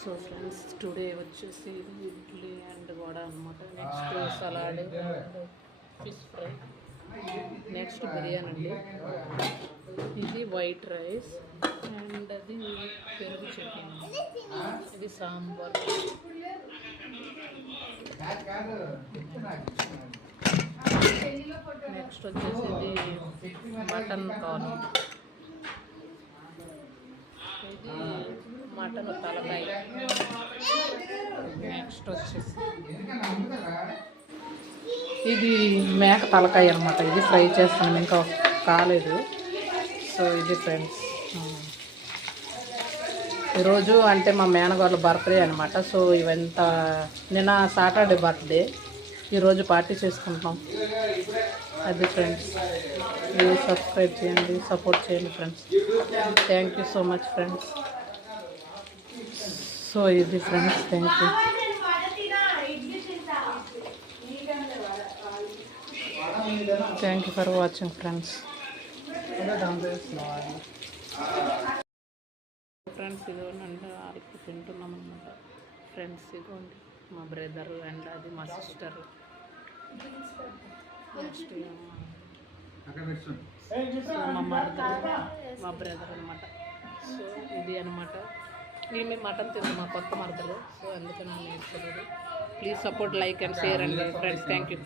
So friends today వచ్చేసి idli and vada అనమాట. Next salad, fish fry, next biryani అండి. ఇది వైట్ రైస్ అండ్ అది పెరుగు చట్నీ, ఇది సాంబార్. నెక్స్ట్ వచ్చేసి ఇది మటన్ కార్న్, ఇది మటన్ తలకాయ. నెక్స్ట్ వచ్చేసి ఇది మేక తలకాయ అనమాట. ఇది ఫ్రై చేస్తాను, ఇంకా కాలేదు. సో ఇది ఫ్రెండ్స్, ఈరోజు అంటే మా మేనగాళ్ళ బర్త్డే అనమాట. సో ఇవంతా నిన్న సాటర్డే బర్త్డే, ఈరోజు పార్టీ చేసుకుంటాం. అది ఫ్రెండ్స్, మీరు సబ్స్క్రైబ్ చేయండి, సపోర్ట్ చేయండి friends. Thank you so much friends. So ఇది friends, thank you. Thank you for watching friends. Friends ఇదిగోండి, ఆడికి తింటున్నాం అనమాట. ఫ్రెండ్స్ ఇదిగోండి మా బ్రదరు అండ్ అది మా సిస్టర్. నెక్స్ట్ మా మదర్, మా బ్రదర్ అనమాట. సో ఇది అనమాట. మేము మటన్ తింటాం, మా కొత్త మరదలు. సో అందుకని నేను నేర్చుకోలేదు. Please support, like and share అండి ఫ్రెండ్స్. Thank you.